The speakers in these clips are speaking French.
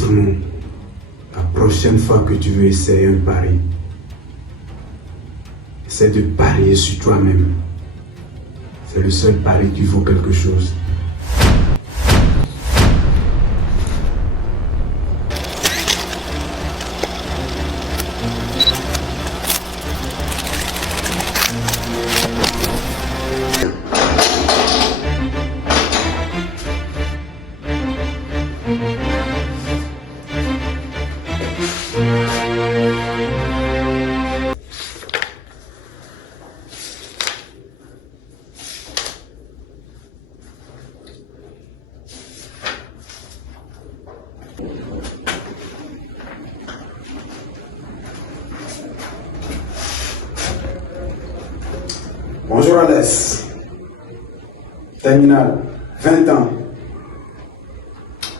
Autrement, la prochaine fois que tu veux essayer un pari, essaie de parier sur toi-même. C'est le seul pari qui vaut quelque chose. Bonjour Alès, terminal, 20 ans,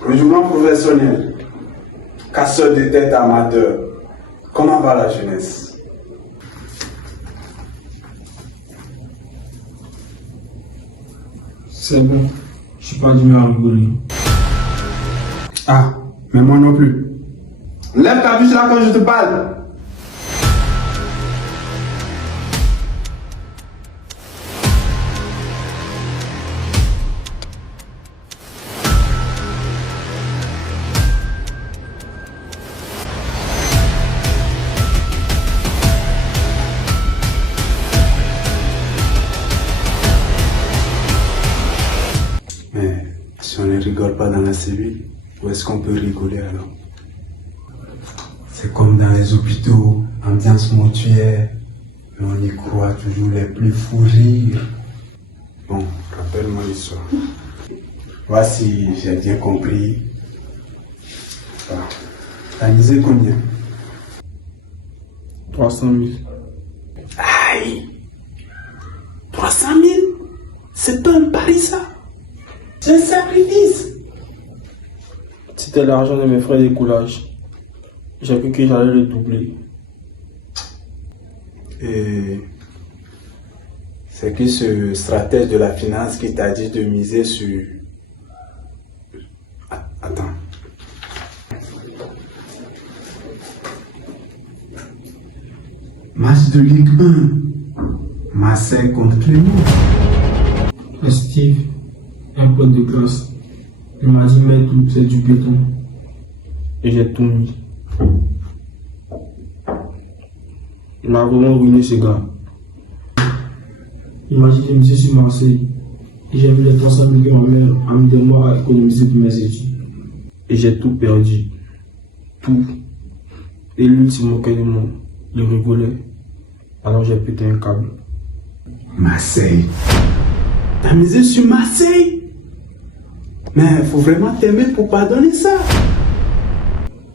redoublant professionnel, casseur de tête amateur. Comment va la jeunesse? C'est bon, je suis pas d'humeur à rigoler. Ah, mais moi non plus. Lève ta bouche là quand je te parle. Mais si on ne rigole pas dans la cellule, où est-ce qu'on peut rigoler alors? C'est comme dans les hôpitaux, ambiance mortuaire, mais on y croit toujours les plus fous rires. Bon, rappelle-moi l'histoire. Voici, j'ai bien compris. Voilà. T'as misé combien? 300 000. Aïe! 300 000? C'est pas un pari ça? C'est un sacrifice! C'était l'argent de mes frais de coulage. J'ai cru que j'allais le doubler. Et c'est qui ce stratège de la finance qui t'a dit de miser sur... Attends. Match de Ligue 1. Marseille contre Clément. Et Steve, un pote de classe, il m'a dit mets tout, c'est du béton. Et j'ai tout mis. Il m'a vraiment ruiné ce gars. Il m'a dit de miser sur Marseille. Et j'ai vu les 300 000 que ma mère a mis de moi à économiser pour mes études. Et j'ai tout perdu. Tout. Et lui, il se moquait de moi. Il rigolait. Alors j'ai pété un câble. Marseille. T'as misé sur Marseille? Mais faut vraiment t'aimer pour pardonner ça.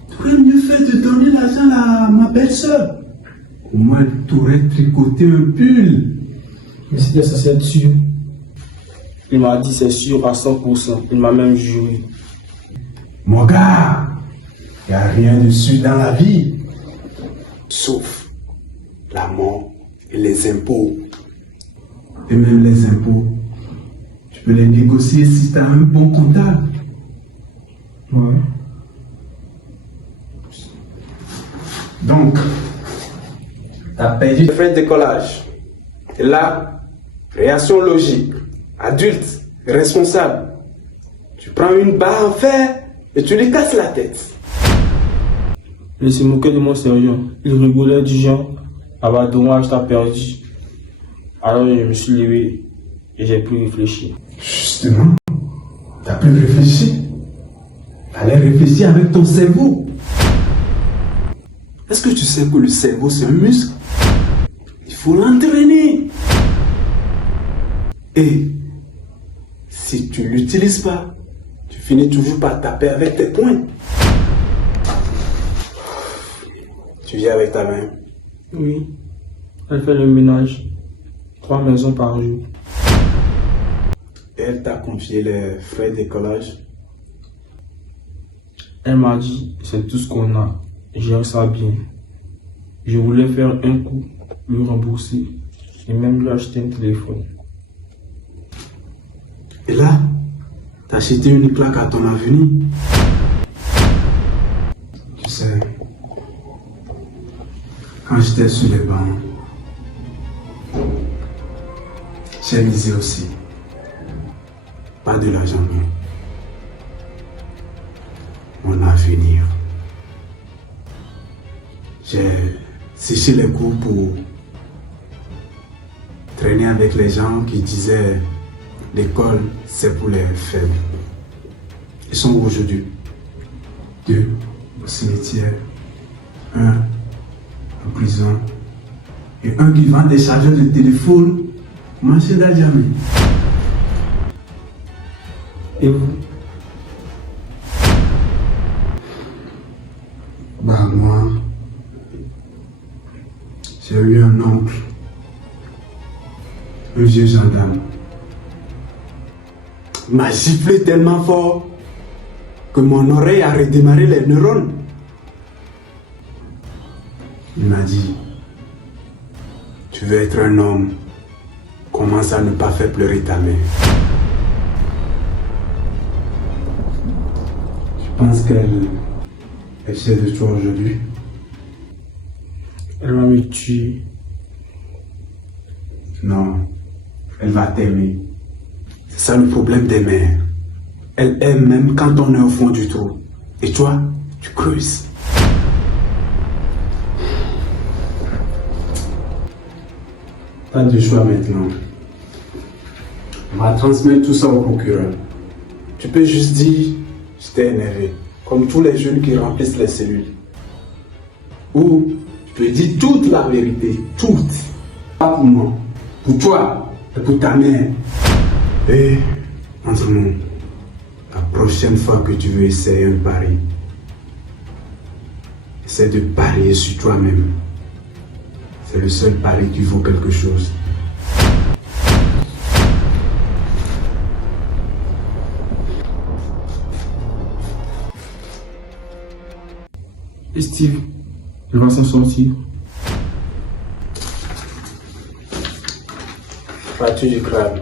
T'aurais mieux fait de donner l'argent à ma belle-sœur. Au moins t'aurais tricoté un pull. Mais c'était ça, c'est sûr. Il m'a dit c'est sûr à 100%. Il m'a même juré. Mon gars, y a rien de sûr dans la vie. Sauf la mort et les impôts. Et même les impôts, tu peux les négocier si tu as un bon comptable. Ouais. Donc, tu as perdu les frais de décollage. Et là, réaction logique, adulte, responsable. Tu prends une barre en fer et tu lui casses la tête. Il se moquait de moi sérieux. Il rigolait du genre, ah bah dommage, t'as perdu. Alors je me suis levé et j'ai pu réfléchir. Justement, t'as pu réfléchir. Fallait réfléchir avec ton cerveau. Est-ce que tu sais que le cerveau c'est un muscle? Il faut l'entraîner. Et si tu l'utilises pas, tu finis toujours par taper avec tes poings. Tu viens avec ta main. Oui, elle fait le ménage. 3 maisons par jour. Elle t'a confié les frais de décollage. Elle m'a dit, c'est tout ce qu'on a. Gère ça bien. Je voulais faire un coup, lui rembourser et même lui acheter un téléphone. Et là, t'as acheté une claque à ton avenir. sais, quand j'étais sur les bancs, j'ai misé aussi. Pas de l'argent, mais mon avenir. J'ai séché les cours pour traîner avec les gens qui disaient l'école c'est pour les faibles. Ils sont où aujourd'hui? 2 au cimetière, 1 en prison et 1 qui vend des chargeurs de téléphone au marché d'Adjamé. Et vous? Bah moi, j'ai eu un oncle, un vieux gendarme. Il m'a giflé tellement fort que mon oreille a redémarré les neurones. Il m'a dit, tu veux être un homme, commence à ne pas faire pleurer ta mère. Je pense qu'elle sait de toi aujourd'hui. Elle va me tuer. Non, elle va t'aimer. C'est ça le problème des mères. Elle aime même quand on est au fond du trou. Et toi, tu creuses. T'as deux choix maintenant. On va transmettre tout ça au procureur. Tu peux juste dire, j'étais énervé, comme tous les jeunes qui remplissent les cellules. Ou tu peux dire toute la vérité, toute. Pas pour moi, pour toi et pour ta mère. Et entre nous, la prochaine fois que tu veux essayer un pari, essaie de parier sur toi-même. C'est le seul pari qui vaut quelque chose. Et Steve, il va s'en sortir. Fracture du crâne.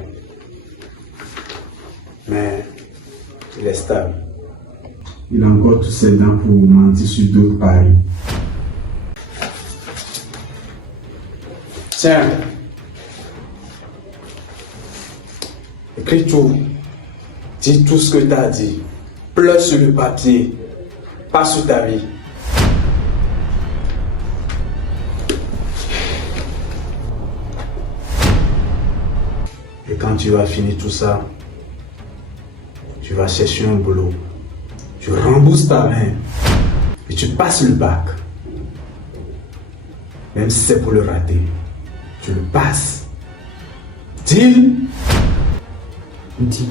Mais il est stable. Il a encore tous ses dents pour mentir sur d'autres paris. Tiens. Écris tout. Dis tout ce que tu as dit. Pleure sur le papier. Pas sur ta vie. Et quand tu vas finir tout ça, tu vas chercher un boulot. Tu rembourses ta main et tu passes le bac. Même si c'est pour le rater, tu le passes. Deal? Dis.